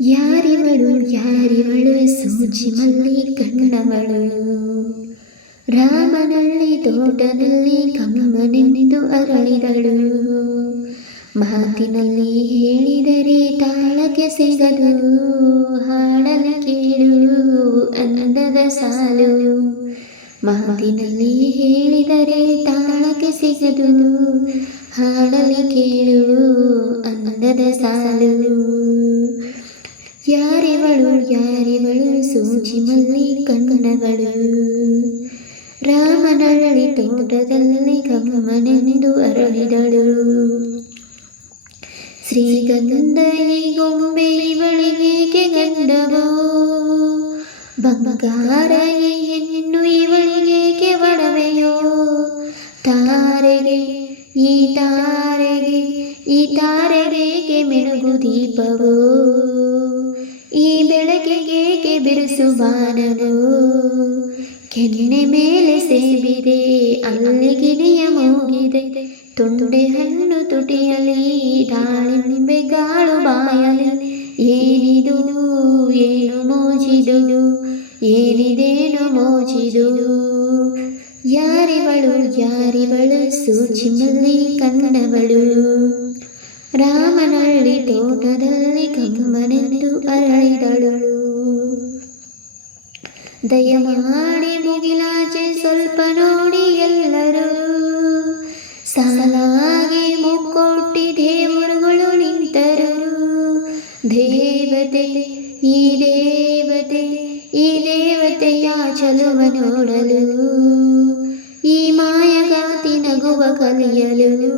ಯಾರಿವಳು ಯಾರಿವಳು ಸೂಜಿ ಮಲ್ಲಿ ಕಣ್ಣವಳು, ರಾಮನಳ್ಳಿ ತೋಟದಲ್ಲಿ ಕಮ್ಮನೆಂದು ಅರಳಿದಳು. ಮಾತಿನಲ್ಲಿ ಹೇಳಿದರೆ ತಾಳಕ್ಕೆ ಸಿಗದು, ಹಾಡಲು ಕೇಳು ಅಂದದ ಸಾಲು. ಮಾತಿನಲ್ಲಿ ಹೇಳಿದರೆ ತಾಳಕ್ಕೆ ಸಿಗದು, ಹಾಡಲು ಕೇಳು ಅಂದದ ಸಾಲು. ಯಾರಿವಳು ಯಾರಿವಳು ಸೂಜಿ ಮಲ್ಲಿ ಕಣ್ಣವಳು, ರಾಮನಳ್ಳಿ ತೋಟದಲ್ಲಿ ಕಮ್ಮನೆಂದು ಅರಳಿದಳು. ಶ್ರೀಗಂಧ ಈ ಗೊಂಬೆ ಇವಳಿಗೇಕೆ ಗಂಧವೋ, ಬಂಗಾರ ಈ ಹೆಣ್ಣು ಇವಳಿಗೇಕೆ ಒಡವೆಯೋ. ತಾರೆಗೆ ಈ ತಾರೆಗೆ ಈ ತಾರೆಗೆ ಮೆರುಗು ದೀಪವೋ, ಈ ಬೆಳಕಿಗೇಕೆ ಬಿರುಸು ಬಾನವೋ. ಕೆನ್ನೆ ಮೇಲೆ ಸೇಬಿದೆ ಅಲ್ಲಿ ಗಿಣಿಯ ಮೂಗಿದೆ, ತೊಂಡೆ ಹಣ್ಣು ತುಟಿಯಲಿ ದಾಳಿಂಬೆ ಗಾಳು ಬಾಯಲಿ. ಏನಿದು ಏನು ಮೋಜಿದು, ಏನಿದೇನು ಮೋಜಿದು. ಯಾರಿವಳು ಯಾರಿವಳು ಸೂಜಿ ಮಲ್ಲಿ ಕಣ್ಣವಳು, ರಾಮನಳ್ಳಿ ತೋಟದಲ್ಲಿ ಕಮ್ಮನೆಂದು ಅರಳಿದಳು. ದಯಮಾಡಿ ಮುಗಿಲಾಚೆ ಸ್ವಲ್ಪ ನೋಡಿ ಎಲ್ಲರೂ, ಸಾಲಾಗಿ ಮುಕ್ಕೊಟ್ಟಿ ದೇವರುಗಳು ನಿಂತರು. ದೇವತೆ ಈ ದೇವತೆ ಈ ದೇವತೆಯ ಚಲುವ ನೋಡಲು, ಈ ಮಾಯಗಾತಿ ನಗುವ ಕಲಿಯಲು.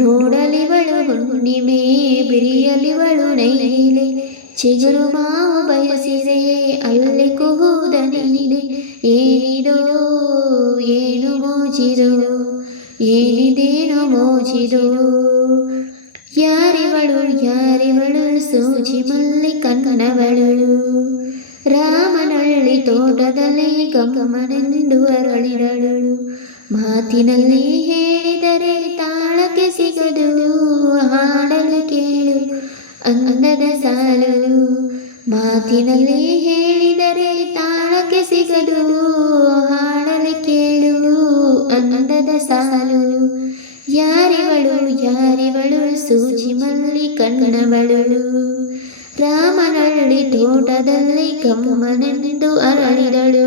ನೋಡಲಿವಳು ಹುಣ್ಣಿಮೆ ಬಿರಿಯಲಿವಳು ನೈಲೆ, ಚಿಗುರು ಮಾವು ಬಯಸಿದೆ ಅಲ್ಲಿ ಕುಗುವುದ ನೀಲೆ. ಏನಿದೋ ಏನು ಮೋಜಿದೋ, ಏನಿದೇನೋ ಮೋಜಿದೋ. ಯಾರಿವಳು ಯಾರಿವಳು ಸೂಜಿ ಮಲ್ಲಿ ಕಣ್ಣವಳು, ರಾಮನಳ್ಳಿ ತೋಟದಲ್ಲಿ ಗಮ್ಮನೆಂದು ಅರಳಿದಳು. ಮಾತಿನಲ್ಲಿ ಹೇಳಿದರೆ ತಾಳಕ್ಕೆ ಸಿಗದು, ಹಾಡಲು ಕೇಳು ಅಂದದ ಸಾಲು. ಮಾತಿನಲ್ಲಿ ಹೇಳಿದರೆ ತಾಳಕ್ಕೆ ಸಿಗದು, ಹಾಡಲು ಕೇಳು ಅಂದದ ಸಾಲು. ಯಾರಿವಳು ಯಾರಿವಳು ಸೂಜಿ ಮಲ್ಲಿ ಕಣ್ಣವಳು, ರಾಮನಳ್ಳಿ ತೋಟದಲ್ಲಿ ಕಮ್ಮನೆಂದು ಅರಳಿದಳು.